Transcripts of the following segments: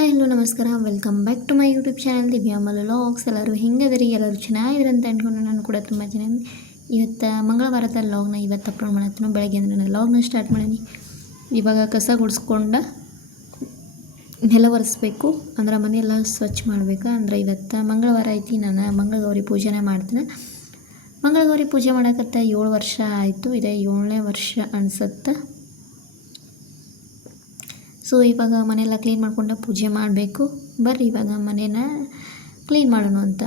Hi hello ನಮಸ್ಕಾರ, welcome back to my YouTube channel Divya Mallu vlogs. ಎಲ್ಲರೂ ಹೆಂಗದ್ರಿ? ಎಲ್ಲರೂ ಚೆನ್ನಾಗಿದ್ರೆ ಅಂತ ಅಂದ್ಕೊಂಡು ನಾನು ಕೂಡ ತುಂಬ ಚೆನ್ನಾಗಿ. ಇವತ್ತು ಮಂಗಳವಾರದ ಲಾಗ್ನ ಇವತ್ತು ಅಪ್ಲೋಡ್ ಮಾಡತ್ತೀನಿ. ಬೆಳಗ್ಗೆ ಅಂದರೆ ನಾನು ಲಾಗ್ನ ಸ್ಟಾರ್ಟ್ ಮಾಡೀನಿ. ಇವಾಗ ಕಸ ಗುಡಿಸ್ಕೊಂಡು ನೆಲ ಒರೆಸ್ಬೇಕು, ಅಂದ್ರೆ ಮನೆಯೆಲ್ಲ ಸ್ವಚ್ಛ ಮಾಡಬೇಕು. ಅಂದರೆ ಇವತ್ತು ಮಂಗಳವಾರ ಐತಿ, ನಾನು ಮಂಗಳಗೌರಿ ಪೂಜೆನೇ ಮಾಡ್ತೀನಿ. ಮಂಗಳಗೌರಿ ಪೂಜೆ ಮಾಡೋಕತ್ತ 7 ವರ್ಷ ಆಯಿತು, ಇದೇ 7ನೇ ವರ್ಷ ಅನಿಸುತ್ತೆ. ಸೊ ಇವಾಗ ಮನೆಯೆಲ್ಲ ಕ್ಲೀನ್ ಮಾಡ್ಕೊಂಡು ಪೂಜೆ ಮಾಡಬೇಕು. ಬರ್ರಿ ಇವಾಗ ಮನೇನ ಕ್ಲೀನ್ ಮಾಡೋಣ ಅಂತ.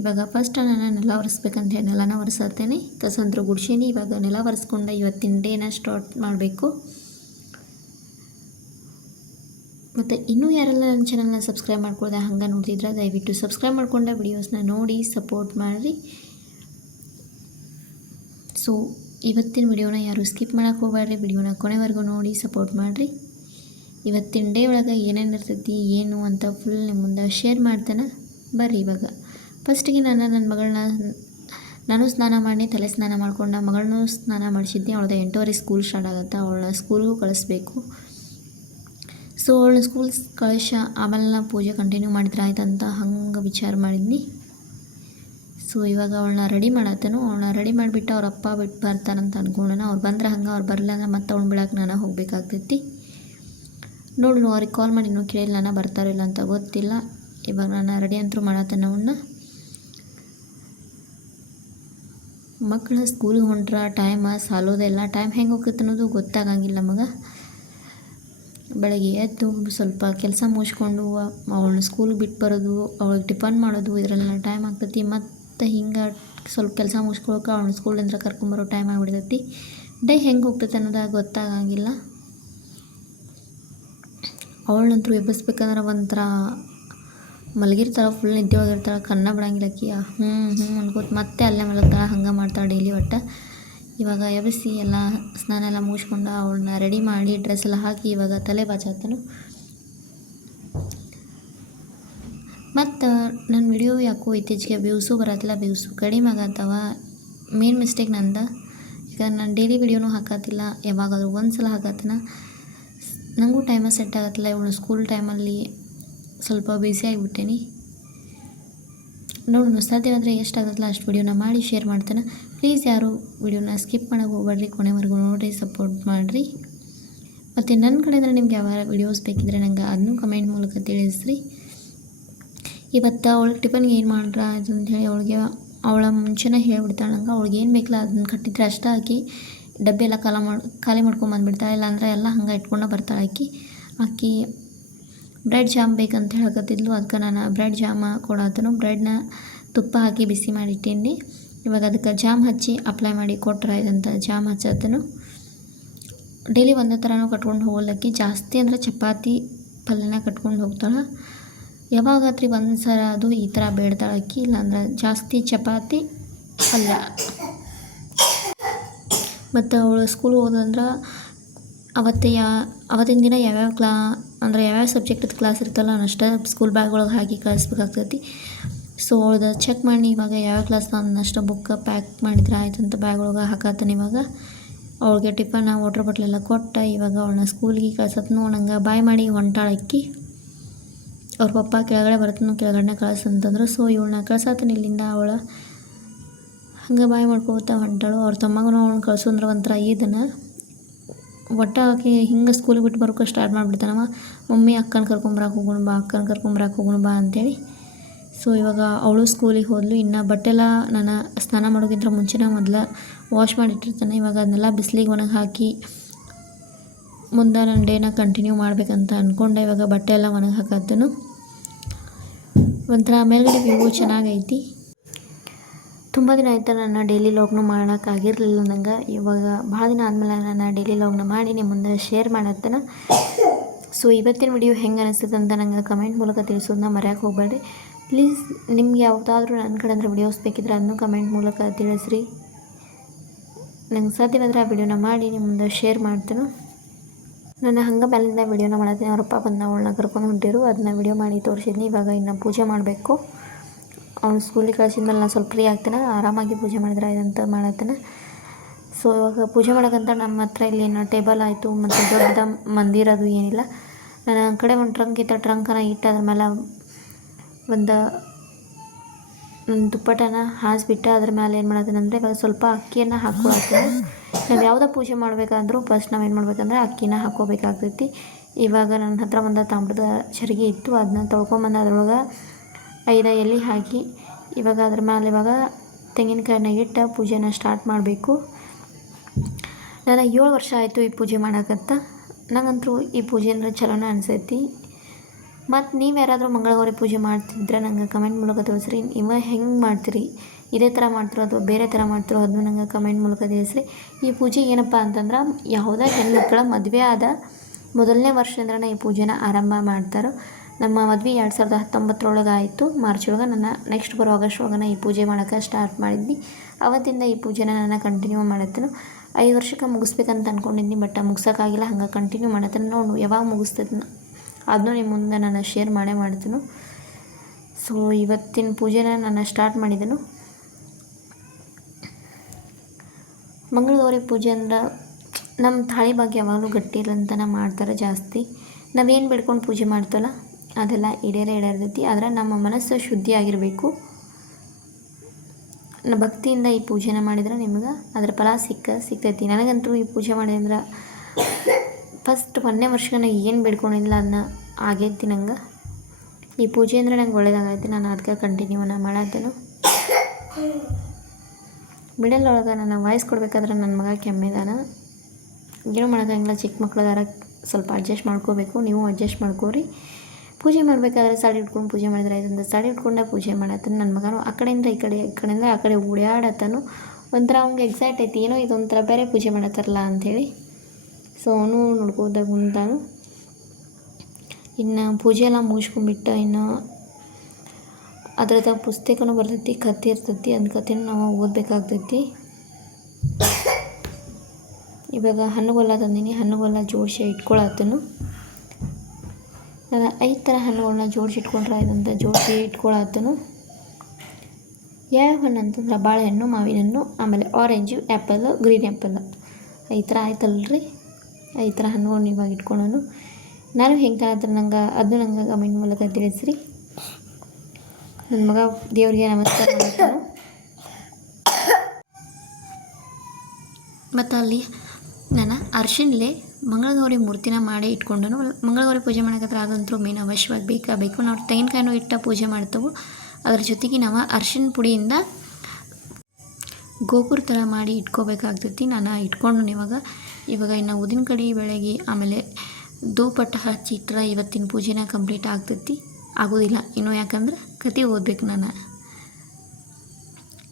ಇವಾಗ ಫಸ್ಟ್ ನಾನು ನೆಲ ಒರೆಸ್ಬೇಕಂತ ಹೇಳಿ ನೆಲನ ಒರೆಸತ್ತೇನೆ. ಕಸಂದ್ರು ಗುಡ್ಸೀನಿ. ಇವಾಗ ನೆಲ ಒರೆಸ್ಕೊಂಡು ಇವತ್ತಿನ ಡೇನ ಸ್ಟಾರ್ಟ್ ಮಾಡಬೇಕು. ಮತ್ತು ಇನ್ನೂ ಯಾರೆಲ್ಲ ನನ್ನ ಚಾನಲ್ನ ಸಬ್ಸ್ಕ್ರೈಬ್ ಮಾಡ್ಕೊಳ್ದೆ ಹಂಗೆ ನೋಡ್ತಿದ್ರೆ ದಯವಿಟ್ಟು ಸಬ್ಸ್ಕ್ರೈಬ್ ಮಾಡ್ಕೊಂಡೆ ವಿಡಿಯೋಸ್ನ ನೋಡಿ ಸಪೋರ್ಟ್ ಮಾಡಿರಿ. ಸೊ ಇವತ್ತಿನ ವಿಡಿಯೋನ ಯಾರು ಸ್ಕಿಪ್ ಮಾಡೋಕ್ಕೆ ಹೋಗ್ಬೇಡ್ರಿ, ವಿಡಿಯೋನ ಕೊನೆವರೆಗೂ ನೋಡಿ ಸಪೋರ್ಟ್ ಮಾಡಿರಿ. ಇವತ್ತಿನ ಡೇ ಒಳಗೆ ಏನೇನು ಇರ್ತೈತಿ ಏನು ಅಂತ ಫುಲ್ ನಿಮ್ಮ ಮುಂದೆ ಶೇರ್ ಮಾಡ್ತೇನೆ. ಬರ್ರಿ ಇವಾಗ ಫಸ್ಟಿಗೆ ನನ್ನ ಮಗಳನ್ನ ನಾನು ಸ್ನಾನ ಮಾಡಿ ತಲೆ ಸ್ನಾನ ಮಾಡ್ಕೊಂಡು ಮಗಳನ್ನೂ ಸ್ನಾನ ಮಾಡಿಸಿದ್ದೆ. ಅವಳದ 8:30 ಸ್ಕೂಲ್ ಸ್ಟಾರ್ಟ್ ಆಗುತ್ತೆ. ಅವಳನ್ನ ಸ್ಕೂಲ್ಗೂ ಕಳಿಸ್ಬೇಕು. ಸೊ ಅವಳನ್ನ ಸ್ಕೂಲ್ ಆಮೇಲೆ ನಾ ಪೂಜೆ ಕಂಟಿನ್ಯೂ ಮಾಡಿದ್ರೆ ಆಯ್ತಂತ ಹಂಗೆ ವಿಚಾರ ಮಾಡಿದ್ನಿ. ಸೊ ಇವಾಗ ಅವಳನ್ನ ರೆಡಿ ಮಾಡತ್ತೇನು. ಅವಳನ್ನ ರೆಡಿ ಮಾಡಿಬಿಟ್ಟು ಅವ್ರ ಅಪ್ಪ ಬಿಟ್ಟು ಬರ್ತಾರಂತ ಅಂದ್ಕೊಳ್ಳೋಣ. ಅವ್ರು ಬಂದ್ರೆ ಹಂಗೆ, ಅವ್ರು ಬರಲಿಲ್ಲ ಅಂದ್ರೆ ಮತ್ತೆ ಅವ್ಳನ್ನ ಬಿಡಕ್ಕೆ ನಾನು ಹೋಗ್ಬೇಕಾಗ್ತೈತಿ. ನೋಡು ಅವ್ರಿಗೆ ಕಾಲ್ ಮಾಡಿ ಇನ್ನೂ ಕೇಳಿಲ್ಲ, ನಾನು ಬರ್ತಾರಿಲ್ಲ ಅಂತ ಗೊತ್ತಿಲ್ಲ. ಇವಾಗ ನಾನು ರೆಡಿ ಅಂತೂ ಮಾಡತ್ತೇನೆ. ಅವನ್ನ ಮಕ್ಕಳ ಸ್ಕೂಲ್ಗೆ ಹೊಂಟ್ರೆ ಟೈಮ್ ಸಾಲೋದೆಲ್ಲ, ಟೈಮ್ ಹೆಂಗೆ ಹೋಗ್ತೈತೆ ಅನ್ನೋದು ಗೊತ್ತಾಗಂಗಿಲ್ಲ ನಮಗೆ. ಬೆಳಗ್ಗೆ ಎದ್ದು ಸ್ವಲ್ಪ ಕೆಲಸ ಮುಗಿಸ್ಕೊಂಡು ಅವಳನ್ನ ಸ್ಕೂಲ್ಗೆ ಬಿಟ್ಟು ಬರೋದು, ಅವಳಿಗೆ ಟಿಫನ್ ಮಾಡೋದು, ಇದರಲ್ಲೆಲ್ಲ ಟೈಮ್ ಆಗ್ತೈತಿ. ಮತ್ತು ಹಿಂಗೆ ಸ್ವಲ್ಪ ಕೆಲಸ ಮುಗಿಸ್ಕೊಳಕ್ಕೆ ಅವಳನ್ನ ಸ್ಕೂಲಿಂದ ಕರ್ಕೊಂಬರೋ ಟೈಮ್ ಆಗಿಬಿಡ್ತೈತಿ. ಡೇ ಹೆಂಗೆ ಹೋಗ್ತೈತೆ ಅನ್ನೋದು ಗೊತ್ತಾಗಂಗಿಲ್ಲ. ಅವಳನ್ನಂತರೂ ಎಬ್ಬಿಸ್ಬೇಕಂದ್ರೆ ಒಂಥರ ಮಲಗಿರ್ತಾಳೆ, ಫುಲ್ ನಿದ್ದೆ ಒಳಗಿರ್ತಾಳೆ, ಕಣ್ಣ ಬಿಡಂಗಿಲ್ಲಕ್ಕಿ ಅನ್ಕೋತ ಮತ್ತೆ ಅಲ್ಲೇ ಮಲಗ್ತಾಳೆ. ಹಂಗೆ ಮಾಡ್ತಾಳೆ ಡೈಲಿ. ಒಟ್ಟು ಇವಾಗ ಎಬ್ಬಿಸಿ ಎಲ್ಲ ಸ್ನಾನ ಎಲ್ಲ ಮುಗಿಸ್ಕೊಂಡು ಅವಳನ್ನ ರೆಡಿ ಮಾಡಿ ಡ್ರೆಸ್ ಎಲ್ಲ ಹಾಕಿ ಇವಾಗ ತಲೆ ಬಾಚಾತನು. ಮತ್ತು ನನ್ನ ವಿಡಿಯೋ ಯಾಕೋ ಇತ್ತೀಚೆಗೆ ವ್ಯೂಸು ಬರತ್ತಿಲ್ಲ, ವ್ಯೂಸು ಕಡಿಮೆ ಆಗತ್ತವ. ಮೇನ್ ಮಿಸ್ಟೇಕ್ ನಂದು. ಈಗ ನಾನು ಡೈಲಿ ವಿಡಿಯೋನೂ ಹಾಕತ್ತಿಲ್ಲ, ಯಾವಾಗಾದ್ರೂ ಒಂದು ಸಲ ಹಾಕತ್ತಿನ. ನನಗೂ ಟೈಮ ಸೆಟ್ ಆಗತ್ತಿಲ್ಲ. ಇವಳು ಸ್ಕೂಲ್ ಟೈಮಲ್ಲಿ ಸ್ವಲ್ಪ ಬ್ಯುಸಿ ಆಗಿಬಿಟ್ಟೇನಿ. ನೋಡೋಣ ಸಾಧ್ಯವಾದರೆ ಎಷ್ಟಾಗತ್ತಲ್ಲ ಅಷ್ಟು ವಿಡಿಯೋನ ಮಾಡಿ ಶೇರ್ ಮಾಡ್ತೇನೆ. ಪ್ಲೀಸ್ ಯಾರು ವಿಡಿಯೋನ ಸ್ಕಿಪ್ ಮಾಡೋಕೆ ಹೋಗ್ಬೇಡ್ರಿ, ಕೊನೆವರೆಗೂ ನೋಡಿರಿ, ಸಪೋರ್ಟ್ ಮಾಡಿರಿ. ಮತ್ತು ನನ್ನ ಕಡೆಯಿಂದ ನಿಮ್ಗೆ ಯಾವ ವಿಡಿಯೋಸ್ ಬೇಕಿದ್ರೆ ನಂಗೆ ಅದನ್ನು ಕಮೆಂಟ್ ಮೂಲಕ ತಿಳಿಸ್ರಿ. ಇವತ್ತು ಅವಳಿಗೆ ಟಿಫನ್ಗೆ ಏನು ಮಾಡ್ರ ಅಂತ ಹೇಳಿ ಅವಳ ಮುಂಚೆನೇ ಹೇಳ್ಬಿಡ್ತಾಳೆ. ನಂಗೆ ಅವಳಿಗೆ ಏನು ಬೇಕಲ್ಲ ಅದನ್ನು ಕಟ್ಟಿದ್ರೆ ಅಷ್ಟೇ ಹಾಕಿ ಡಬ್ಬಿ ಎಲ್ಲ ಖಾಲಿ ಮಾಡ್ಕೊಂಬಂದುಬಿಡ್ತಾಳೆ. ಇಲ್ಲಾಂದ್ರೆ ಎಲ್ಲ ಹಂಗೆ ಇಟ್ಕೊಂಡು ಬರ್ತಾಳೆ. ಆಕಿ ಬ್ರೆಡ್ ಜಾಮ್ ಬೇಕಂತ ಹೇಳಕತ್ತಿದ್ಲು. ಅದಕ್ಕೆ ನಾನು ಬ್ರೆಡ್ ಜಾಮ ಕೊಡತ್ತನು. ಬ್ರೆಡ್ನ ತುಪ್ಪ ಹಾಕಿ ಬಿಸಿ ಮಾಡಿ ಇಟ್ಟೀನಿ. ಇವಾಗ ಅದಕ್ಕೆ ಜಾಮ್ ಹಚ್ಚಿ ಅಪ್ಲೈ ಮಾಡಿ ಕೊಟ್ಟರೆ ಇದಂತ ಜಾಮ್ ಹಚ್ಚತ್ತನು. ಡೈಲಿ ಒಂದೇ ಥರನೂ ಕಟ್ಕೊಂಡು ಹೋಗ್ಲಕ್ಕಿ. ಜಾಸ್ತಿ ಅಂದರೆ ಚಪಾತಿ ಪಲ್ಯನ ಕಟ್ಕೊಂಡು ಹೋಗ್ತಾಳೆ. ಯಾವಾಗಾದ್ರಿ ಒಂದು ಸಲ ಅದು ಈ ಥರ ಬೇಡ್ತಾಳಕ್ಕಿ. ಇಲ್ಲಾಂದ್ರೆ ಜಾಸ್ತಿ ಚಪಾತಿ ಪಲ್ಯ. ಮತ್ತು ಅವಳು ಸ್ಕೂಲ್ಗೆ ಹೋದಂದ್ರೆ ಅವತ್ತಿನ ದಿನ ಯಾವ್ಯಾವ ಸಬ್ಜೆಕ್ಟದ ಕ್ಲಾಸ್ ಇರ್ತಲ್ಲ ಅಷ್ಟೇ ಸ್ಕೂಲ್ ಬ್ಯಾಗ್ ಒಳಗೆ ಹಾಕಿ ಕಳಿಸ್ಬೇಕಾಗ್ತೈತಿ. ಸೊ ಅವಳ್ದು ಚೆಕ್ ಮಾಡಿ ಇವಾಗ ಯಾವ ಕ್ಲಾಸ್ ಅನ್ನಷ್ಟು ಬುಕ್ ಪ್ಯಾಕ್ ಮಾಡಿದ್ರೆ ಆಯ್ತು ಅಂತ ಬ್ಯಾಗ್ ಒಳಗೆ ಹಾಕತ್ತಾನೆ. ಇವಾಗ ಅವಳಿಗೆ ಟಿಫನ್ ವಾಟರ್ ಬಾಟ್ಲೆಲ್ಲ ಕೊಟ್ಟು ಇವಾಗ ಅವಳನ್ನ ಸ್ಕೂಲಿಗೆ ಕಳ್ಸತ್ನು. ನಂಗೆ ಬಾಯ್ ಮಾಡಿ ಹೊಂಟಾಳಕ್ಕಿ. ಅವ್ರ ಪಪ್ಪ ಕೆಳಗಡೆ ಬರ್ತನು, ಕೆಳಗಡೆ ಕಳ್ಸಂತಂದ್ರು. ಸೊ ಇವಳನ್ನ ಕಳ್ಸತ್ತಾನೆ ಇಲ್ಲಿಂದ. ಅವಳು ಹಂಗೆ ಬಾಯ್ ಮಾಡ್ಕೋತಾ ಹೊಂಟಾಳು. ಅವ್ರ ತಮ್ಮಗೂ ಅವಳನ್ನ ಕಳ್ಸು ಅಂದ್ರೆ ಒಂಥರ ಇದನ್ನು ಒಟ್ಟು ಆಕೆ ಹಿಂಗೆ ಸ್ಕೂಲಿಗೆ ಬಿಟ್ಟು ಬರೋಕೆ ಸ್ಟಾರ್ಟ್ ಮಾಡಿಬಿಡ್ತಾನವ. ಮಮ್ಮಿ ಅಕ್ಕನ ಕರ್ಕೊಂಬರಕ್ಕೆ ಹೋಗೋಣ ಬಾ ಅಂತೇಳಿ. ಸೊ ಇವಾಗ ಅವಳು ಸ್ಕೂಲಿಗೆ ಹೋದ್ಲು. ಇನ್ನು ಬಟ್ಟೆಲ್ಲ ನಾನು ಸ್ನಾನ ಮಾಡೋಕ್ಕಿಂತ ಮುಂಚೆನೇ ಮೊದಲು ವಾಶ್ ಮಾಡಿಟ್ಟಿರ್ತಾನೆ. ಇವಾಗ ಅದನ್ನೆಲ್ಲ ಬಿಸಿಲಿಗೆ ಒಣಗಿ ಹಾಕಿ ಮುಂದೆ ನನ್ನ ಡೇನ ಕಂಟಿನ್ಯೂ ಮಾಡಬೇಕಂತ ಅಂದ್ಕೊಂಡೆ. ಇವಾಗ ಬಟ್ಟೆ ಎಲ್ಲ ಒಣಗಿ ಹಾಕತ್ತನು. ಒಂಥರ ಮೇಲ್ಗಡೆ ವ್ಯೂ ಚೆನ್ನಾಗೈತಿ. ತುಂಬ ದಿನ ಆಯಿತು ನನ್ನ ಡೈಲಿ ಲಾಗ್ನು ಮಾಡೋಕ್ಕಾಗಿರಲಿಲ್ಲ ನಂಗೆ. ಇವಾಗ ಭಾಳ ದಿನ ಆದಮೇಲೆ ನಾನು ಡೈಲಿ ಲಾಗ್ನ ಮಾಡಿ ನಿಮ್ಮ ಮುಂದೆ ಶೇರ್ ಮಾಡತ್ತೇನೆ. ಸೊ ಇವತ್ತಿನ ವಿಡಿಯೋ ಹೆಂಗೆ ಅನಿಸ್ತದೆ ಅಂತ ನಂಗೆ ಕಮೆಂಟ್ ಮೂಲಕ ತಿಳಿಸೋದನ್ನ ಮರೆಯೋಕೆ ಹೋಗಬೇಡ್ರಿ. ಪ್ಲೀಸ್ ನಿಮ್ಗೆ ಯಾವುದಾದ್ರೂ ನನ್ನ ಕಡೆ ಅಂದರೆ ವಿಡಿಯೋಸ್ ಬೇಕಿದ್ರೆ ಅದನ್ನು ಕಮೆಂಟ್ ಮೂಲಕ ತಿಳಿಸ್ರಿ. ನಂಗೆ ಸಾಧ್ಯವಾದರೆ ಆ ವಿಡಿಯೋನ ಮಾಡಿ ನಿಮ್ಮ ಮುಂದೆ ಶೇರ್ ಮಾಡ್ತೇನೆ. ನಾನು ಹಂಗೆ ಮೇಲಿಂದ ವಿಡಿಯೋನ ಮಾಡತ್ತೀನಿ. ಅವರಪ್ಪ ಬಂದು ಅವಳನ್ನ ಕರ್ಕೊಂಡು ಹೊಂಟಿರು, ಅದನ್ನ ವಿಡಿಯೋ ಮಾಡಿ ತೋರಿಸಿದ್ನಿ. ಇವಾಗ ಇನ್ನು ಪೂಜೆ ಮಾಡಬೇಕು. ಅವ್ನು ಸ್ಕೂಲಿಗೆ ಕಳಿಸಿದ್ಮೇಲೆ ನಾನು ಸ್ವಲ್ಪ ಫ್ರೀ ಆಗ್ತೇನೆ, ಆರಾಮಾಗಿ ಪೂಜೆ ಮಾಡಿದ್ರೆ ಇದಂತ ಮಾಡತ್ತೇನೆ. ಸೊ ಇವಾಗ ಪೂಜೆ ಮಾಡೋಕ್ಕಂತ ನಮ್ಮ ಹತ್ರ ಇಲ್ಲಿ ಟೇಬಲ್ ಆಯಿತು ಮತ್ತು ದೊಡ್ಡ ಮಂದಿರ ಅದು ಏನಿಲ್ಲ. ನನ್ನ ಕಡೆ ಒಂದು ಟ್ರಂಕ್ ಇತ್ತು, ಟ್ರಂಕನ್ನು ಇಟ್ಟು ಅದ್ರ ಮೇಲೆ ಒಂದು ದುಪ್ಪಟನ ಹಾಸಿಬಿಟ್ಟು ಅದ್ರ ಮೇಲೆ ಏನು ಮಾಡೋದನಂದರೆ ಇವಾಗ ಸ್ವಲ್ಪ ಅಕ್ಕಿಯನ್ನು ಹಾಕ್ಕೊಳತ್ತೀನಿ. ನಾವು ಯಾವುದೇ ಪೂಜೆ ಮಾಡಬೇಕಾದ್ರೂ ಫಸ್ಟ್ ನಾವೇನು ಮಾಡಬೇಕಂದ್ರೆ ಅಕ್ಕಿನ ಹಾಕ್ಕೋಬೇಕಾಗ್ತೈತಿ. ಇವಾಗ ನನ್ನ ಹತ್ರ ಒಂದು ತಾಮ್ರದ ಚರಿಗೆ ಇತ್ತು, ಅದನ್ನ ತೊಳ್ಕೊಂಬಂದು ಅದ್ರೊಳಗೆ 5 ಎಲೆ ಹಾಕಿ ಇವಾಗ ಅದ್ರ ಮೇಲೆ ಇವಾಗ ತೆಂಗಿನಕಾಯಿನ ಇಟ್ಟು ಪೂಜೆನ ಸ್ಟಾರ್ಟ್ ಮಾಡಬೇಕು. ನಾನು 7 ವರ್ಷ ಆಯಿತು ಈ ಪೂಜೆ ಮಾಡೋಕತ್ತ. ನಂಗಂತೂ ಈ ಪೂಜೆ ಅಂದರೆ ಚಲೋನೇ ಅನಿಸೈತಿ. ಮತ್ತು ನೀವು ಯಾರಾದರೂ ಮಂಗಳಗೌರಿ ಪೂಜೆ ಮಾಡ್ತಿದ್ರೆ ನಂಗೆ ಕಮೆಂಟ್ ಮೂಲಕ ತಿಳಿಸ್ರಿ. ನೀವು ಹೆಂಗೆ ಮಾಡ್ತೀರಿ, ಇದೇ ಥರ ಮಾಡ್ತಿರೋ ಅಥವಾ ಬೇರೆ ಥರ ಮಾಡ್ತಿರೋ ಅದನ್ನು ನಂಗೆ ಕಮೆಂಟ್ ಮೂಲಕ ತಿಳಿಸ್ರಿ. ಈ ಪೂಜೆ ಏನಪ್ಪ ಅಂತಂದ್ರೆ ಯಾವುದೇ ಹೆಣ್ಮಕ್ಳ ಮದುವೆ ಆದ ಮೊದಲನೇ ವರ್ಷದಿಂದನೇ ಈ ಪೂಜೆನ ಆರಂಭ ಮಾಡ್ತಾರೆ. ನಮ್ಮ ಮದುವೆ 2019 ಆಯಿತು, ಮಾರ್ಚ್ ಒಳಗೆ. ನನ್ನ ನೆಕ್ಸ್ಟ್ ಬರೋ ಆಗಸ್ಟ್ ಒಳಗೆ ಈ ಪೂಜೆ ಮಾಡೋಕ್ಕೆ ಸ್ಟಾರ್ಟ್ ಮಾಡಿದ್ವಿ. ಅವತ್ತಿಂದ ಈ ಪೂಜೆನ ನಾನು ಕಂಟಿನ್ಯೂ ಮಾಡತ್ತೇನೆ. 5 ವರ್ಷಕ್ಕೆ ಮುಗಿಸ್ಬೇಕಂತ ಅಂದ್ಕೊಂಡಿದ್ದೀನಿ, ಬಟ್ ಮುಗ್ಸೋಕ್ಕಾಗಿಲ್ಲ. ಹಂಗೆ ಕಂಟಿನ್ಯೂ ಮಾಡತ್ತೇನೆ. ನಾವು ಯಾವಾಗ ಮುಗಿಸ್ತೈತೆ ಅದನ್ನೂ ನಿಮ್ಮ ಮುಂದೆ ನಾನು ಶೇರ್ ಮಾಡೇ ಮಾಡ್ತೀನಿ. ಸೊ ಇವತ್ತಿನ ಪೂಜೆನ ನಾನು ಸ್ಟಾರ್ಟ್ ಮಾಡಿದೆನು. ಮಂಗಳಗೌರಿ ಪೂಜೆ ಅಂದ್ರೆ ನಮ್ಮ ತಾಳಿ ಬಗ್ಗೆ ಯಾವಾಗಲೂ ಗಟ್ಟಿ ಇರಲಂತನ ಮಾಡ್ತಾರೆ ಜಾಸ್ತಿ. ನಾವೇನು ಬೇಡ್ಕೊಂಡು ಪೂಜೆ ಮಾಡ್ತಲ್ಲ ಅದೆಲ್ಲ ಈಡೇರ್ತೈತಿ. ಆದರೆ ನಮ್ಮ ಮನಸ್ಸು ಶುದ್ಧಿಯಾಗಿರಬೇಕು. ಭಕ್ತಿಯಿಂದ ಈ ಪೂಜೆನ ಮಾಡಿದ್ರೆ ನಿಮ್ಗೆ ಅದರ ಫಲ ಸಿಗ್ತೈತಿ. ನನಗಂತೂ ಈ ಪೂಜೆ ಮಾಡಿದ್ರೆ ಫಸ್ಟ್ 1ನೇ ವರ್ಷಕ್ಕೆ ನಾನು ಏನು ಬೇಡ್ಕೊಂಡಿಲ್ಲ ಅದನ್ನ ಆಗೈತಿ. ನಂಗೆ ಈ ಪೂಜೆ ಅಂದರೆ ನಂಗೆ ಒಳ್ಳೇದಾಗೈತಿ. ನಾನು ಅದಕ್ಕೆ ಕಂಟಿನ್ಯೂನ ಮಾಡತ್ತೇನು. ಮಿಡಲ್ ಒಳಗೆ ನಾನು ವಾಯ್ಸ್ ಕೊಡಬೇಕಾದ್ರೆ ನನ್ನ ಮಗ ಕೆಮ್ಮಿದಾನ. ಏನೂ ಮಾಡೋಕ್ಕಾಗಿಲ್ಲ, ಚಿಕ್ಕ ಮಕ್ಳದಾರ, ಸ್ವಲ್ಪ ಅಡ್ಜಸ್ಟ್ ಮಾಡ್ಕೋಬೇಕು. ನೀವು ಅಡ್ಜಸ್ಟ್ ಮಾಡ್ಕೋರಿ. ಪೂಜೆ ಮಾಡಬೇಕಾದ್ರೆ ಸಾಡಿ ಇಟ್ಕೊಂಡು ಪೂಜೆ ಮಾಡಿದ್ರೆ ಇದರಿಂದ ಸಾಡಿ ಇಟ್ಕೊಂಡೆ ಪೂಜೆ ಮಾಡತ್ತಾನೆ. ನನ್ನ ಮಗನೂ ಆ ಕಡೆಯಿಂದ ಈ ಕಡೆಯಿಂದ ಆ ಕಡೆ ಓಡಾಡತ್ತಾನು. ಒಂಥರ ಅವ್ನಿಗೆ ಎಕ್ಸೈಟ್ ಐತಿ, ಏನೋ ಇದೊಂಥರ ಬೇರೆ ಪೂಜೆ ಮಾಡತ್ತಾರಲ್ಲ ಅಂಥೇಳಿ. ಸೊ ಅವನು ನೋಡ್ಕೋದಾಗ ಮುಂದಾನು. ಇನ್ನು ಪೂಜೆ ಎಲ್ಲ ಮುಗಿಸ್ಕೊಂಡ್ಬಿಟ್ಟು ಇನ್ನು ಅದ್ರದ್ದು ಪುಸ್ತಕನೂ ಬರ್ತೈತಿ, ಕತೆ ಇರ್ತೈತಿ. ಅಂದ್ ಕತೆನೂ ನಾವು ಓದಬೇಕಾಗ್ತೈತಿ. ಇವಾಗ ಹಣ್ಣುಗೊಲ್ಲ ತಂದೀನಿ, ಹಣ್ಣುಗೊಲ್ಲ ಜೋಡಿಸಿ ಇಟ್ಕೊಳತ್ತನು. ನಾನು 5 ಥರ ಹಣ್ಣುಗಳನ್ನ ಜೋಡಿಸಿ ಇಟ್ಕೊಂಡ್ರೆ ಇದಂತ ಜೋಡಿಸಿ ಇಟ್ಕೊಳತ್ತನು. ಯಾವ ಹಣ್ಣು ಅಂತಂದ್ರೆ ಬಾಳೆಹಣ್ಣು, ಮಾವಿನ ಹಣ್ಣು, ಆಮೇಲೆ ಆರೆಂಜು, ಆ್ಯಪಲ್, ಗ್ರೀನ್ ಆ್ಯಪಲ್. 5 ಥರ ಆಯ್ತಲ್ರಿ. 5 ಥರ ಹಣ್ಣುಗಳನ್ನ ಇವಾಗ ಇಟ್ಕೊಳ್ಳೋನು. ನಾನು ಹೆಂಗೆ ಕಾಣತ್ತಾರೆ ನಂಗೆ ಅದು ನಂಗೆ ಕಮೆಂಟ್ ಮೂಲಕ ತಿಳಿಸ್ರಿ. ನನ್ನ ಮಗ ದೇವರಿಗೆ ನಮಸ್ಕಾರ ಮಾಡ್ತಾನೆ. ಮತ್ತು ಅಲ್ಲಿ ನಾನು ಅರ್ಶಿಣಲೆ ಮಂಗಳಗೌರಿ ಮೂರ್ತಿನ ಮಾಡಿ ಇಟ್ಕೊಂಡನು. ಮಂಗಳಗೌರಿ ಪೂಜೆ ಮಾಡೋಕತ್ರ ಅದಂತೂ ಮೇನ್ ಅವಶ್ಯವಾಗಿ ಬೇಕು. ನಾವು ತೆಂಗಿನಕಾಯಿನೂ ಇಟ್ಟ ಪೂಜೆ ಮಾಡ್ತೇವೆ. ಅದ್ರ ಜೊತೆಗೆ ನಾವು ಅರ್ಶಿಣ ಪುಡಿಯಿಂದ ಗೋಪುರ ಥರ ಮಾಡಿ ಇಟ್ಕೋಬೇಕಾಗ್ತೈತಿ. ನಾನು ಇಟ್ಕೊಂಡು ಇವಾಗ ಇನ್ನು ಉದಿನ ಕಡಿ ಬೆಳಗ್ಗೆ ಆಮೇಲೆ ಧೂಪಟ್ಟ ಹಚ್ಚಿಟ್ರೆ ಇವತ್ತಿನ ಪೂಜೆನ ಕಂಪ್ಲೀಟ್ ಆಗ್ತೈತಿ. ಆಗೋದಿಲ್ಲ ಇನ್ನೂ, ಯಾಕಂದ್ರೆ ಕತೆ ಓದಬೇಕು ನಾನು.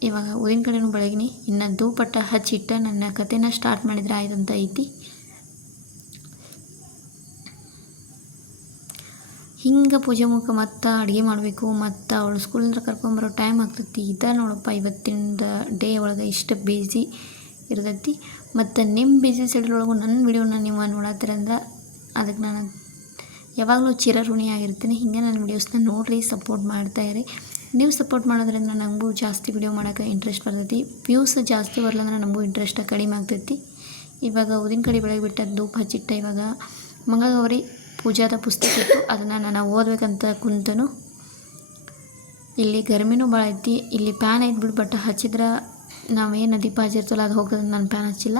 ಇವಾಗ ಊರಿನ ಕಡೆನೂ ಬೆಳಗ್ನಿ ಇನ್ನು ಧೂಪಟ್ಟ ಹಚ್ಚಿಟ್ಟು ನನ್ನ ಕತೆನ ಸ್ಟಾರ್ಟ್ ಮಾಡಿದ್ರೆ ಆಯ್ತಂತ ಐತಿ. ಹಿಂಗೆ ಪೂಜೆ ಮುಖ ಮತ್ತು ಅಡುಗೆ ಮಾಡಬೇಕು, ಮತ್ತು ಅವಳು ಸ್ಕೂಲಿಂದ ಕರ್ಕೊಂಬರೋ ಟೈಮ್ ಆಗ್ತೈತಿ. ಇದ ನೋಡಪ್ಪ ಇವತ್ತಿನ ಡೇ ಒಳಗೆ ಇಷ್ಟು ಬೇಸಿ ಇರ್ತೈತಿ. ಮತ್ತು ನಿಮ್ಮ ಬಿಸಿ ಶೆಡ್ಯೂಲ್ ಒಳಗೂ ನನ್ನ ವಿಡಿಯೋನ ನೀವು ನೋಡತ್ತೀರಂದ್ರೆ ಅದಕ್ಕೆ ನಾನು ಯಾವಾಗಲೂ ಚಿರಋಣಿಯಾಗಿರ್ತೀನಿ. ಹಿಂಗೆ ನನ್ನ ವೀಡಿಯೋಸ್ನ ನೋಡಿರಿ, ಸಪೋರ್ಟ್ ಮಾಡ್ತಾಯಿರಿ. ನೀವು ಸಪೋರ್ಟ್ ಮಾಡೋದ್ರಿಂದ ನಮಗೂ ಜಾಸ್ತಿ ವಿಡಿಯೋ ಮಾಡೋಕ್ಕೆ ಇಂಟ್ರೆಸ್ಟ್ ಬರ್ತೈತಿ. ವ್ಯೂಸ್ ಜಾಸ್ತಿ ಬರಲಂದ್ರೆ ನಮಗೂ ಇಂಟ್ರೆಸ್ಟ್ ಕಡಿಮೆ ಆಗ್ತೈತಿ. ಇವಾಗ ಉದಿನ ಕಡೆ ಬೆಳಗ್ಗೆ ಬಿಟ್ಟ ಧೂಪ ಹಚ್ಚಿಟ್ಟ ಇವಾಗ ಮಂಗಳಗೌರಿ ಪೂಜಾದ ಪುಸ್ತಕ ಇತ್ತು, ಅದನ್ನು ನಾನು ಓದಬೇಕಂತ ಕುಂತನು. ಇಲ್ಲಿ ಗರ್ಮಿನೂ ಭಾಳ ಐತಿ. ಇಲ್ಲಿ ಪ್ಯಾನ್ ಐತೆ ಬಿಡು, ಬಟ್ ಹಚ್ಚಿದ್ರೆ ನಾವೇನು ದೀಪ ಹಚ್ಚಿರ್ತಲ್ಲ ಅದು ಹೋಗೋದು. ನಾನು ಪ್ಯಾನ್ ಹಚ್ಚಿಲ್ಲ.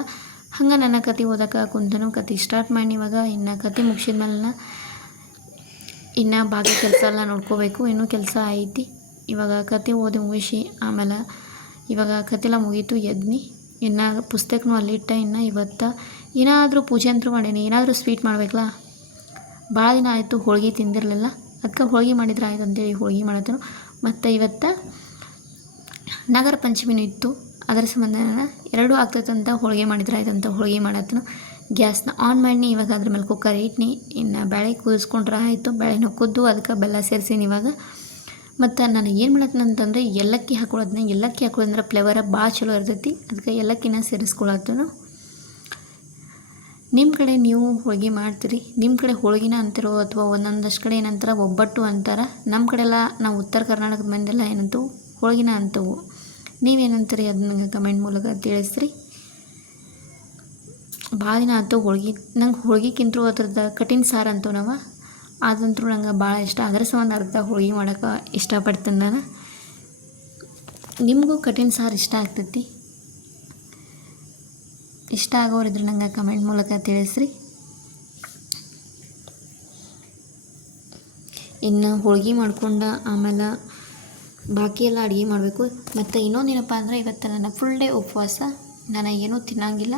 ಹಂಗೆ ನನ್ನ ಕತೆ ಓದೋಕೆ ಕುಂತನು. ಕತೆ ಸ್ಟಾರ್ಟ್ ಮಾಡಿ ಇವಾಗ ಇನ್ನು ಕತೆ ಮುಗಿಸಿದ್ಮೇಲೆ ಇನ್ನು ಬಾಕಿ ಕೆಲಸ ಎಲ್ಲ ನೋಡ್ಕೋಬೇಕು. ಇನ್ನೂ ಕೆಲಸ ಐತಿ. ಇವಾಗ ಕತೆ ಓದಿ ಮುಗಿಸಿ ಆಮೇಲೆ ಇವಾಗ ಕತೆಲ್ಲ ಮುಗೀತು, ಎದ್ನಿ. ಇನ್ನು ಪುಸ್ತಕನೂ ಅಲ್ಲಿಟ್ಟ. ಇನ್ನು ಇವತ್ತು ಏನಾದರೂ ಪೂಜೆ ಅಂತೂ ಮಾಡೀನಿ, ಏನಾದರೂ ಸ್ವೀಟ್ ಮಾಡಬೇಕಲ್ಲ. ಭಾಳ ದಿನ ಆಯಿತು ಹೋಳ್ಗೆ ತಿಂದಿರಲಿಲ್ಲ, ಅದಕ್ಕೆ ಹೋಳ್ಗೆ ಮಾಡಿದ್ರೆ ಆಯ್ತು ಅಂತೇಳಿ ಹೋಳ್ಗೆ ಮಾಡತ್ತನು. ಮತ್ತು ಇವತ್ತು ನಾಗರ ಪಂಚಮಿನೂ ಇತ್ತು, ಅದರ ಸಂಬಂಧ ನಾನು 2 ಆಗ್ತೈತಂತ ಹೋಳ್ಗೆ ಮಾಡಿದ್ರೆ ಆಯ್ತಂತ ಹೋಳ್ಗೆ ಮಾಡತ್ತನು. ಗ್ಯಾಸ್ನ ಆನ್ ಮಾಡಿ ಇವಾಗ ಅದ್ರ ಮೇಲೆ ಕುಕ್ಕರ್ ಇಟ್ನಿ. ಇನ್ನು ಬೇಳೆ ಕುದಿಸ್ಕೊಂಡ್ರೆ ಆಯಿತು. ಬೇಳೆನ ಕುದ್ದು ಅದಕ್ಕೆ ಬೆಲ್ಲ ಸೇರಿಸೀನಿ ಇವಾಗ. ಮತ್ತು ನಾನು ಏನು ಮಾಡತ್ತೀನಿ ಅಂತಂದರೆ ಏಲಕ್ಕಿ ಹಾಕೊಳ್ಳೋದನ್ನ, ಏಲಕ್ಕಿ ಹಾಕೊಳ್ಳೋದಂದ್ರೆ ಫ್ಲೇವರ ಭಾಳ ಚಲೋ ಇರ್ತೈತಿ. ಅದಕ್ಕೆ ಏಲಕ್ಕಿನ ಸೇರಿಸ್ಕೊಳತ್ತನು. ನಿಮ್ಮ ಕಡೆ ನೀವು ಹೋಳ್ಗೆ ಮಾಡ್ತೀರಿ, ನಿಮ್ಮ ಕಡೆ ಹೋಳ್ಗಿನ ಅಂತಿರೋ ಅಥವಾ ಒಂದೊಂದಷ್ಟು ಕಡೆ ಏನಂತಾರೆ ಒಬ್ಬಟ್ಟು ಅಂತಾರೆ. ನಮ್ಮ ಕಡೆಲ್ಲ ನಾವು ಉತ್ತರ ಕರ್ನಾಟಕದ ಮಂದಿಯೆಲ್ಲ ಏನಂತೂ ಹೋಳ್ಗಿನ ಅಂತವು. ನೀವೇನಂತೀರಿ ಅದನ್ನ ನನಗೆ ಕಮೆಂಟ್ ಮೂಲಕ ತಿಳಿಸ್ರಿ. ಭಾಳ ದಿನ ಆಯ್ತು ಹೋಳ್ಗೆ. ನಂಗೆ ಹೋಳ್ಗೆಕ್ಕಿಂತರೂ ಅದ್ರದ್ದು ಕಠಿಣ ಸಾರು ಅಂತವು ನಾವು ಅದಂತೂ ನಂಗೆ ಭಾಳ ಇಷ್ಟ. ಅದರ ಸಂಬಂಧ ಅರ್ಧ ಹೋಳಿಗೆ ಮಾಡೋಕೆ ಇಷ್ಟಪಡ್ತೀನಿ ನಾನು. ನಿಮಗೂ ಕಠಿಣ ಸಾರು ಇಷ್ಟ ಆಗ್ತೈತಿ? ಇಷ್ಟ ಆಗೋರಿದ್ರೆ ನಂಗೆ ಕಮೆಂಟ್ ಮೂಲಕ ತಿಳಿಸ್ರಿ. ಇನ್ನು ಹೋಳ್ಗೆ ಮಾಡ್ಕೊಂಡು ಆಮೇಲೆ ಬಾಕಿ ಎಲ್ಲ ಅಡುಗೆ ಮಾಡಬೇಕು. ಮತ್ತು ಇನ್ನೊಂದೇನಪ್ಪ ಅಂದರೆ ಇವತ್ತು ನನ್ನ ಫುಲ್ ಡೇ ಉಪವಾಸ. ನಾನು ಏನೂ ತಿನ್ನೋಂಗಿಲ್ಲ.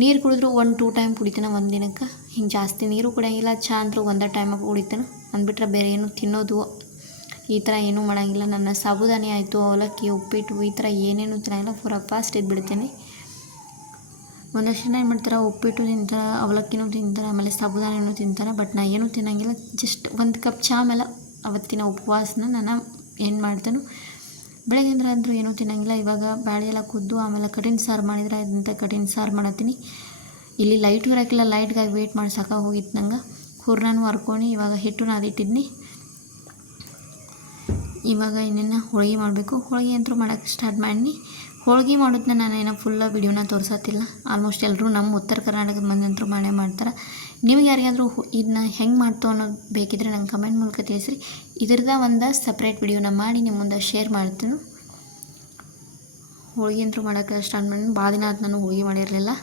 ನೀರು ಕುಡಿದ್ರು 1-2 ಟೈಮ್ ಕುಡಿತೇನೆ ಒಂದು ದಿನಕ್ಕೆ. ಹಿಂಗೆ ಜಾಸ್ತಿ ನೀರು ಕುಡಿಯೋಂಗಿಲ್ಲ. ಚಹಾ ಅಂತೂ ಒಂದೇ ಟೈಮಾಗಿ ಕುಡಿತೇನೆ. ಅಂದ್ಬಿಟ್ರೆ ಬೇರೆ ಏನೂ ತಿನ್ನೋದು ಈ ಥರ ಏನೂ ಮಾಡೋಂಗಿಲ್ಲ. ನನ್ನ ಸಾಬುದಾನಿ ಆಯಿತು, ಅವಲಕ್ಕಿ, ಉಪ್ಪಿಟ್ಟು ಈ ಥರ ಏನೇನು ತಿನ್ನೋಂಗಿಲ್ಲ. Full fast ಇದ್ಬಿಡ್ತೇನೆ. ಒಂದಷ್ಟು ಜನ ಏನು ಮಾಡ್ತಾರೆ, ಉಪ್ಪಿಟ್ಟು ತಿಂತಾರೆ, ಅವಲಕ್ಕಿನೂ ತಿಂತಾರೆ, ಆಮೇಲೆ ಸಾಬುದಾನಿನೂ ತಿಂತಾರೆ. ಬಟ್ ನಾನು ಏನೂ ತಿನ್ನೋಂಗಿಲ್ಲ. ಜಸ್ಟ್ 1 ಕಪ್ ಚಹಾ ಮೇಲೆ ಅವತ್ತಿನ ಉಪವಾಸನ ನಾನು ಏನು ಮಾಡ್ತೇನೆ. ಬೆಳಗ್ಗೆಂದ್ರೆ ಅಂದರೂ ಏನೂ ತಿನ್ನೋಂಗಿಲ್ಲ. ಇವಾಗ ಬ್ಯಾಳೆ ಎಲ್ಲ ಕುದ್ದು ಆಮೇಲೆ ಕಠಿಣ ಸಾರು ಮಾಡಿದ್ರೆ ಅದಂತ ಕಠಿಣ ಸಾರು ಮಾಡತ್ತೀನಿ. ಇಲ್ಲಿ ಲೈಟು ಇರೋಕ್ಕಿಲ್ಲ. ಲೈಟ್ಗಾಗಿ ವೆಯ್ಟ್ ಮಾಡಿ ಸಾಕಾಗಿ ಹೋಗಿತ್ತು ನಂಗೆ. ಹೂರ್ಣನೂ ಹರ್ಕೊಂಡು ಇವಾಗ ಹಿಟ್ಟು ನಾದಿಟ್ಟಿದ್ನಿ. ಇವಾಗ ಇನ್ನೇನು ಹೋಳಿಗೆ ಮಾಡಬೇಕು. ಹೋಳಿಗೆ ಅಂತೂ ಮಾಡೋಕ್ಕೆ ಸ್ಟಾರ್ಟ್ ಮಾಡಿ. ಹೋಳಿಗೆ ಮಾಡೋದನ್ನ ನಾನೇನೋ ಫುಲ್ಲ ವಿಡಿಯೋನ ತೋರಿಸತ್ತಿಲ್ಲ. ಆಲ್ಮೋಸ್ಟ್ ಎಲ್ಲರೂ ನಮ್ಮ ಉತ್ತರ ಕರ್ನಾಟಕದ ಮಂದಿ ಅಂತೂ ಮಾಡೇ ಮಾಡ್ತಾರೆ. ನಿಮ್ಗೆ ಯಾರಿಗಾದರೂ ಇದನ್ನ ಹೆಂಗೆ ಮಾಡ್ತೋ ಅನ್ನೋದು ಬೇಕಿದ್ರೆ ನಂಗೆ ಕಮೆಂಟ್ ಮೂಲಕ ತಿಳಿಸ್ರಿ. ಇದ್ರದ ಒಂದು ಸಪ್ರೇಟ್ ವಿಡಿಯೋನ ಮಾಡಿ ನಿಮ್ಮ ಮುಂದೆ ಶೇರ್ ಮಾಡ್ತೀನಿ. ಹೋಳಿಗೆ ಅಂತೂ ಮಾಡೋಕ್ಕೆ ಸ್ಟಾರ್ಟ್ ಮಾಡಿ. ಭಾಳ ದಿನ ಆದ ನಾನು ಹೋಳಿಗೆ ಮಾಡಿರಲಿಲ್ಲ.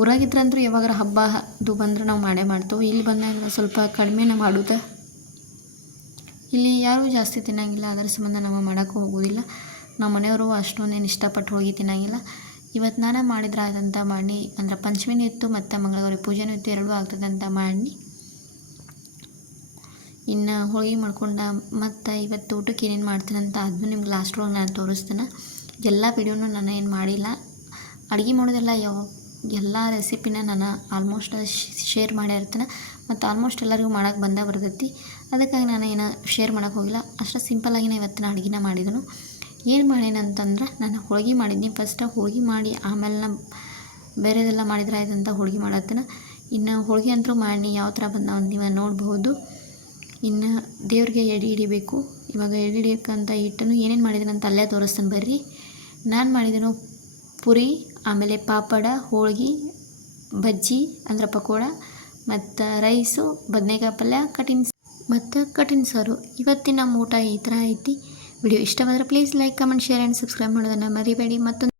ಊರಾಗಿದ್ರಂದ್ರೂ ಯಾವಾಗಾರ ಹಬ್ಬ ಅದು ಬಂದ್ರೆ ನಾವು ಮಾಡೇ ಮಾಡ್ತೇವೆ. ಇಲ್ಲಿ ಬಂದಾಗ ಸ್ವಲ್ಪ ಕಡಿಮೆನೇ ಮಾಡೋದು. ಇಲ್ಲಿ ಯಾರೂ ಜಾಸ್ತಿ ತಿನ್ನೋಂಗಿಲ್ಲ. ಅದರ ಸಂಬಂಧ ನಾವು ಮಾಡೋಕ್ಕೂ ಹೋಗೋದಿಲ್ಲ. ನಮ್ಮ ಮನೆಯವರು ಅಷ್ಟೊಂದೇನು ಇಷ್ಟಪಟ್ಟು ಹೋಳಿಗೆ ತಿನ್ನೋಂಗಿಲ್ಲ. ಇವತ್ತು ನಾನು ಮಾಡಿದ್ರೆ ಆದಂಥ ಮಾಡಿ, ಅಂದ್ರೆ ಪಂಚಮಿನೂ ಇತ್ತು ಮತ್ತು ಮಂಗಳಗೌರಿ ಪೂಜೆನೂ ಇತ್ತು, ಎರಡೂ ಆಗ್ತದಂತ ಮಾಡಿ. ಇನ್ನು ಹೋಳಿಗೆ ಮಾಡ್ಕೊಂಡು ಮತ್ತು ಇವತ್ತು ಊಟಕ್ಕೆ ಏನೇನು ಮಾಡ್ತೀನಿ ಅಂತ ಅದನ್ನು ನಿಮ್ಗೆ ಲಾಸ್ಟ್ ಒಳಗೆ ನಾನು ತೋರಿಸ್ತೇನೆ. ಎಲ್ಲ ವಿಡಿಯೋನೂ ನಾನು ಏನು ಮಾಡಿಲ್ಲ. ಅಡುಗೆ ಮಾಡೋದೆಲ್ಲ ಎಲ್ಲ ರೆಸಿಪಿನ ನಾನು ಆಲ್ಮೋಸ್ಟ್ ಶೇರ್ ಮಾಡೇ ಇರ್ತೇನೆ. ಮತ್ತು ಆಲ್ಮೋಸ್ಟ್ ಎಲ್ಲರಿಗೂ ಮಾಡೋಕ್ಕೆ ಬಂದೇ ಬರ್ತೈತಿ. ಅದಕ್ಕಾಗಿ ನಾನು ಏನು ಶೇರ್ ಮಾಡೋಕ್ಕೆ ಹೋಗಿಲ್ಲ. ಅಷ್ಟು ಸಿಂಪಲ್ಲಾಗಿನೇ ಇವತ್ತಿನ ಅಡುಗೆನ ಮಾಡಿದನು. ಏನು ಮಾಡೇನಂತಂದ್ರೆ ನಾನು ಹೋಳಿಗೆ ಮಾಡಿದ್ನಿ. ಫಸ್ಟ್ ಹೋಳಿಗೆ ಮಾಡಿ ಆಮೇಲೆ ನಾನು ಬೇರೆದೆಲ್ಲ ಮಾಡಿದ್ರೆ ಆಯ್ತಂತ ಹೋಳಿಗೆ ಮಾಡತ್ತೇನೆ. ಇನ್ನು ಹೋಳಿಗೆ ಅಂತೂ ಮಾಡಿ ಯಾವ ಥರ ಬಂದ ನೀವು ನೋಡ್ಬೋದು. ಇನ್ನು ದೇವ್ರಿಗೆ ಎಡೆ ಹಿಡಿಬೇಕು. ಇವಾಗ ಎಡೆ ಹಿಡಿಯೋಕ್ಕಂತ ಹಿಟ್ಟನ್ನು ಏನೇನು ಮಾಡಿದ್ದೀನಿ ಅಂತ ಅಲ್ಲೇ ತೋರಿಸ್ತಾನೆ ಬರ್ರಿ. ನಾನು ಮಾಡಿದನು ಪುರಿ, ಆಮೇಲೆ ಪಾಪಡ, ಹೋಳಿಗೆ, ಬಜ್ಜಿ ಅಂದ್ರೆ ಪಕೋಡ, ಮತ್ತು ರೈಸು, ಬದನೆಕಾಯಿ ಪಲ್ಯ, ಕಠಿಣ ಸಾರು. ಇವತ್ತಿನ ಊಟ ಈ ಥರ ಐತಿ. ವಿಡಿಯೋ ಇಷ್ಟವಾದರೆ please like, comment, share and subscribe ಮಾಡೋದನ್ನು ಮರಿಬೇಡಿ. ಮತ್ತೊಂದು